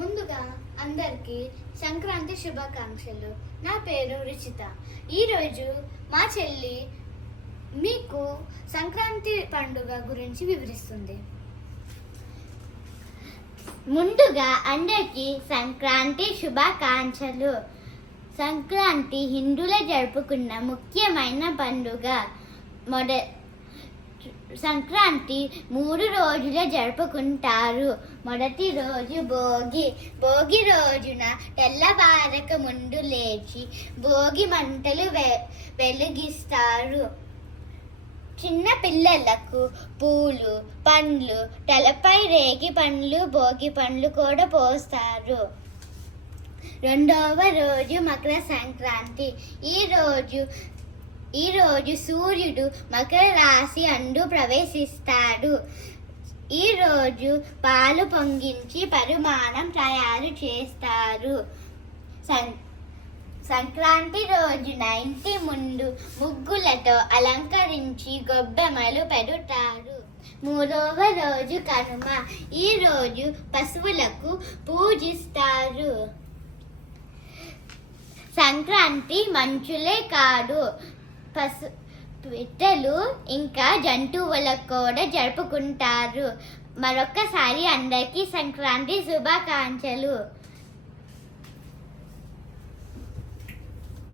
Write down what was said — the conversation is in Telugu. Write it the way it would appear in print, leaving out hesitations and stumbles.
ముందుగా అందరికీ సంక్రాంతి శుభాకాంక్షలు. నా పేరు రుచిత. ఈరోజు మా చెల్లి మీకు సంక్రాంతి పండుగ గురించి వివరిస్తుంది. ముందుగా అందరికీ సంక్రాంతి శుభాకాంక్షలు. సంక్రాంతి హిందువుల జరుపుకున్న ముఖ్యమైన పండుగ. సంక్రాంతి 3 రోజులు జరుపుకుంటారు. మొదటి రోజు భోగి. భోగి రోజున తెల్లవారక ముందు లేచి భోగి మంటలు వెలిగిస్తారు. చిన్న పిల్లలకు పూలు, పండ్లు, తలపై రేగి పండ్లు, భోగి పండ్లు కూడా పోస్తారు. రెండవ రోజు మకర సంక్రాంతి. ఈ రోజు సూర్యుడు మకర రాశి అందు ప్రవేశిస్తాడు. ఈ రోజు పాలు పొంగించి పరిమాణం తయారు చేస్తారు. సంక్రాంతి రోజున ఇంటి ముందు ముగ్గులతో అలంకరించి గొబ్బెమ్మలు పెడతారు. మూడవ రోజు కనుమ. ఈ రోజు పశువులకు పూజిస్తారు. సంక్రాంతి మనుషులే కాదు, పిట్టలు ఇంకా జంతువులకు కూడా జరుపుకుంటారు. మరొక్కసారి అందరికీ సంక్రాంతి శుభాకాంక్షలు.